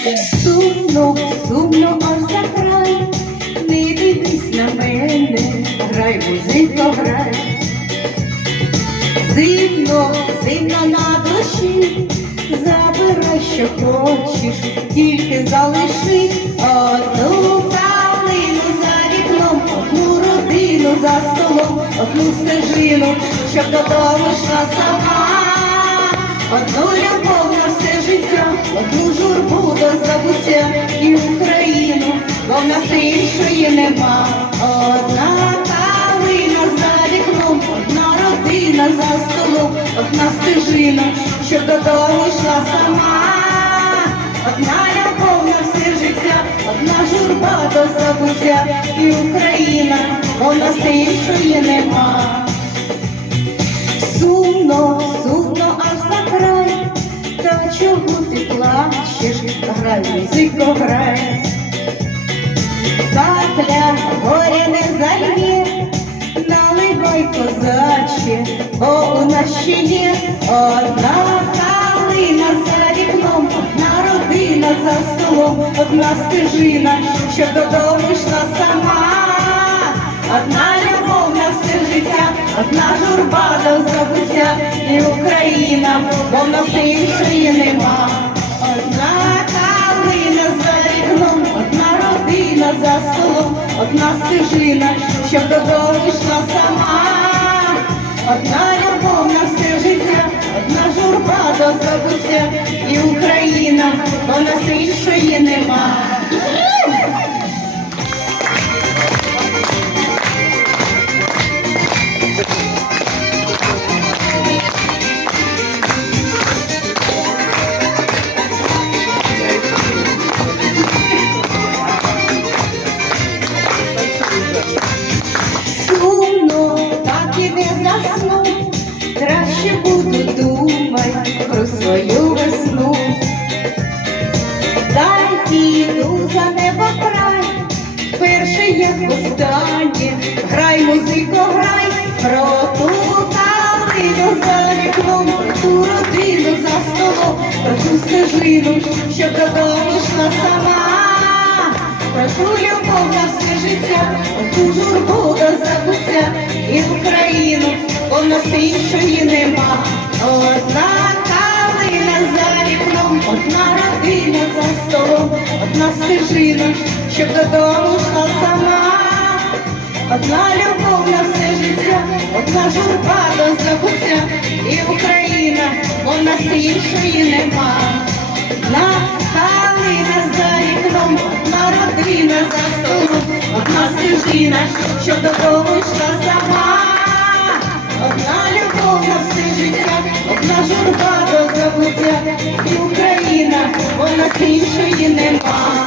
Сумно, сумно аж за край, не дивись на мене, грай, музико, грай. Зимно, зимно на душі, забирай, що хочеш, тільки залиши одну калину за вікном, одну родину за столом, одну стежину, щоб додому йшла сама, одну любов на все стежина, щоб додому йшла сама. Одна любов на все життя, одна журба до забуття і Україна, бо в нас іншої нема. Сумно, сумно аж за край, та чого ти плачеш, грай, музико, грай. Капля горя не зальє, наливай козаче, бо у нас ще є одна калина за вікном, одна родина за столом, одна стежина, що додому йшла сама, одна любов на все життя, одна журба до забуття і Україна, бо в нас іншої нема. Одна калина за вікном, одна родина за столом, одна стежина, щоб додому йшла сама. Свою весну. Дай піду за небо край, перше як останнє, грай, музико, грай, про ту калину за вікном, ту родину за столом, про ту стежину, що додому йшла сама. Про ту любов на все життя, про ту журбу до забуття і в Україну, бо нас іншої нема. Одна стежина, щоб додому йшла сама. Одна любов на все життя, одна журба до забуття і Україна, в нас іншої нема. Одна калина за вікном, одна родина за столом, одна стежина, що додому йшла сама. Одна любов на все життя, одна журба до забуття і Україна, Bye.